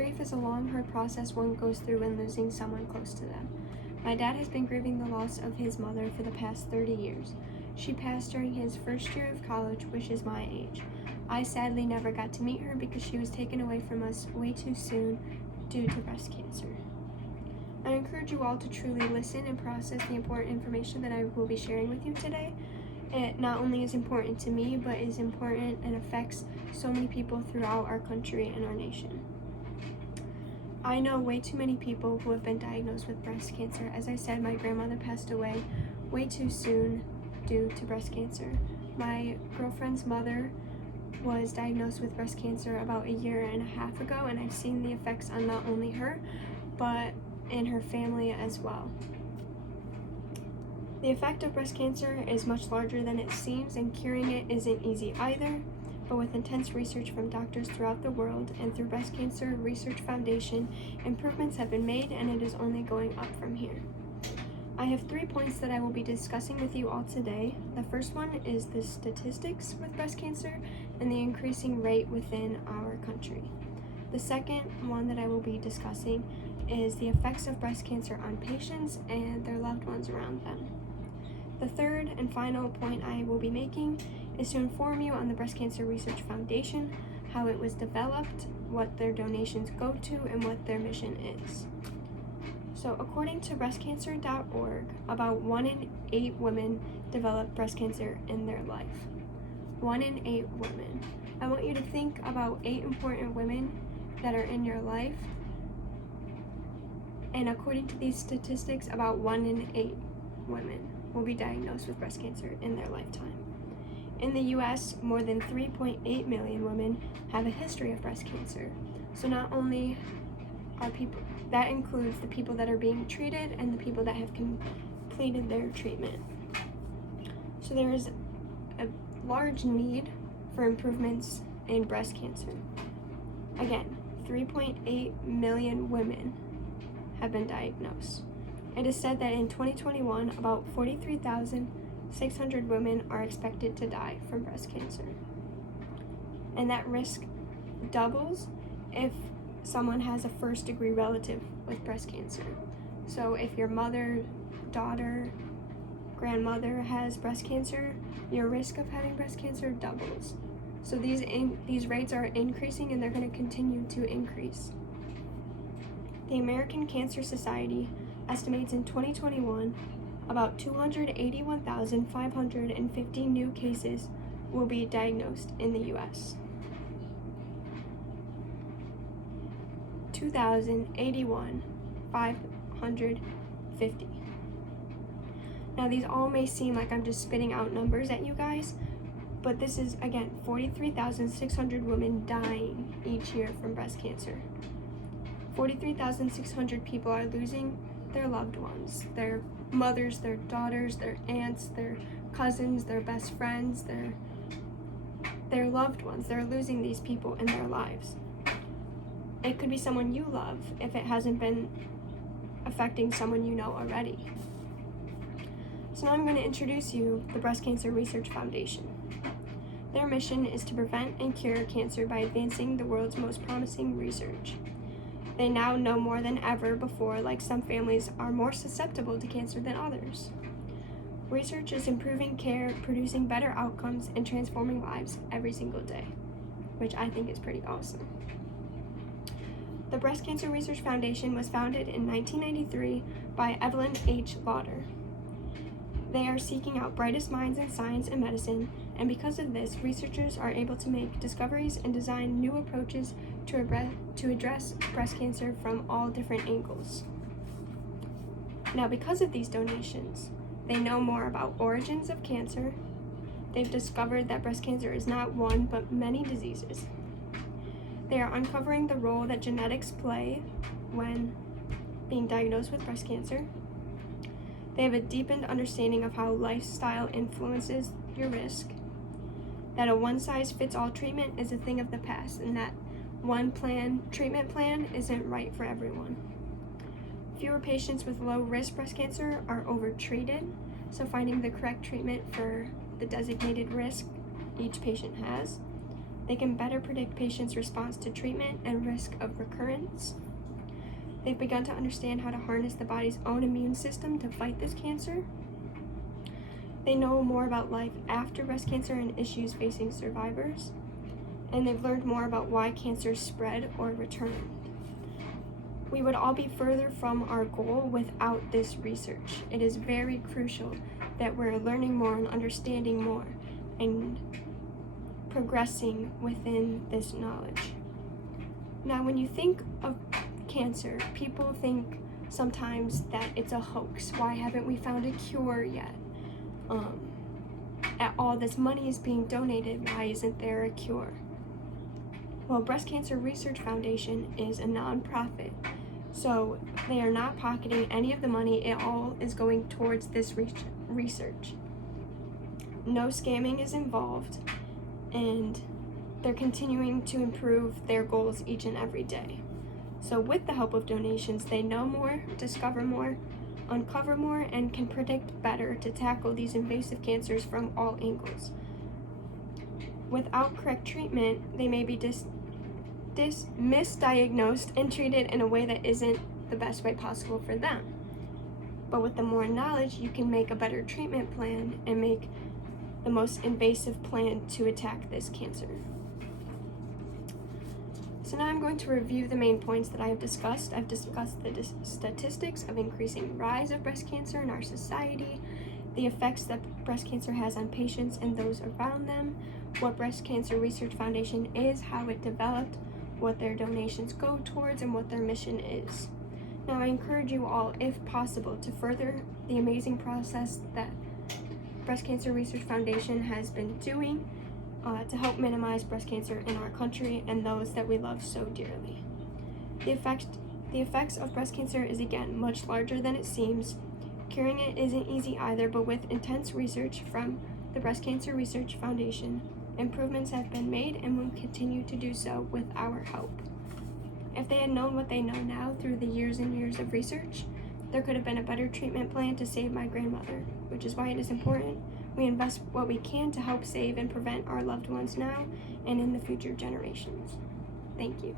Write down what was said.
Grief is a long, hard process one goes through when losing someone close to them. My dad has been grieving the loss of his mother for the past 30 years. She passed during his first year of college, which is my age. I sadly never got to meet her because she was taken away from us way too soon due to breast cancer. I encourage you all to truly listen and process the important information that I will be sharing with you today. It not only is important to me, but is important and affects so many people throughout our country and our nation. I know way too many people who have been diagnosed with breast cancer. As I said, my grandmother passed away way too soon due to breast cancer. My girlfriend's mother was diagnosed with breast cancer about a year and a half ago, and I've seen the effects on not only her, but in her family as well. The effect of breast cancer is much larger than it seems, and curing it isn't easy either, but with intense research from doctors throughout the world and through Breast Cancer Research Foundation, improvements have been made and it is only going up from here. I have 3 points that I will be discussing with you all today. The first one is the statistics with breast cancer and the increasing rate within our country. The second one that I will be discussing is the effects of breast cancer on patients and their loved ones around them. The third and final point I will be making is to inform you on the Breast Cancer Research Foundation, how it was developed, what their donations go to, and what their mission is. So according to breastcancer.org, about 1 in 8 women develop breast cancer in their life. 1 in 8 women. I want you to think about 8 important women that are in your life. And according to these statistics, about 1 in 8 women will be diagnosed with breast cancer in their lifetime. In the US, more than 3.8 million women have a history of breast cancer. So not only are people, that includes the people that are being treated and the people that have completed their treatment. So there is a large need for improvements in breast cancer. Again, 3.8 million women have been diagnosed. It is said that in 2021, about 43,600 women are expected to die from breast cancer. And that risk doubles if someone has a first-degree relative with breast cancer. So if your mother, daughter, grandmother has breast cancer, your risk of having breast cancer doubles. So these rates are increasing and they're going to continue to increase. The American Cancer Society estimates in 2021 about 281,550 new cases will be diagnosed in the US. 2,081,550. Now these all may seem like I'm just spitting out numbers at you guys, but this is, again, 43,600 women dying each year from breast cancer. 43,600 people are losing their loved ones, their mothers, their daughters, their aunts, their cousins, their best friends, their loved ones. They're losing these people in their lives. It could be someone you love if it hasn't been affecting someone you know already. So now I'm going to introduce you the Breast Cancer Research Foundation. Their mission is to prevent and cure cancer by advancing the world's most promising research. They now know more than ever before, like some families are more susceptible to cancer than others. Research is improving care, producing better outcomes, and transforming lives every single day, which I think is pretty awesome. The Breast Cancer Research Foundation was founded in 1993 by Evelyn H. Lauder. They are seeking out brightest minds in science and medicine, and because of this, researchers are able to make discoveries and design new approaches to address breast cancer from all different angles. Now, because of these donations, they know more about origins of cancer. They've discovered that breast cancer is not one, but many diseases. They are uncovering the role that genetics play when being diagnosed with breast cancer. They have a deepened understanding of how lifestyle influences your risk, that a one-size-fits-all treatment is a thing of the past, and that one treatment plan isn't right for everyone. Fewer patients with low-risk breast cancer are overtreated, so finding the correct treatment for the designated risk each patient has. They can better predict patients' response to treatment and risk of recurrence. They've begun to understand how to harness the body's own immune system to fight this cancer. They know more about life after breast cancer and issues facing survivors. And they've learned more about why cancers spread or return. We would all be further from our goal without this research. It is very crucial that we're learning more and understanding more and progressing within this knowledge. Now, when you think of cancer, people think sometimes that it's a hoax. Why haven't we found a cure yet? All this money is being donated, why isn't there a cure? Well, Breast Cancer Research Foundation is a nonprofit, so they are not pocketing any of the money. It all is going towards this research. No scamming is involved, and they're continuing to improve their goals each and every day. So with the help of donations, they know more, discover more, uncover more, and can predict better to tackle these invasive cancers from all angles. Without correct treatment, they may be misdiagnosed and treated in a way that isn't the best way possible for them. But with the more knowledge, you can make a better treatment plan and make the most invasive plan to attack this cancer. So now I'm going to review the main points that I have discussed. I've discussed the statistics of increasing rise of breast cancer in our society, the effects that breast cancer has on patients and those around them, what Breast Cancer Research Foundation is, how it developed, what their donations go towards, and what their mission is. Now, I encourage you all, if possible, to further the amazing process that Breast Cancer Research Foundation has been doing to help minimize breast cancer in our country and those that we love so dearly. The effects of breast cancer is, again, much larger than it seems. Curing it isn't easy either, but with intense research from the Breast Cancer Research Foundation, improvements have been made and will continue to do so with our help. If they had known what they know now through the years and years of research, there could have been a better treatment plan to save my grandmother, which is why it is important we invest what we can to help save and prevent our loved ones now and in the future generations. Thank you.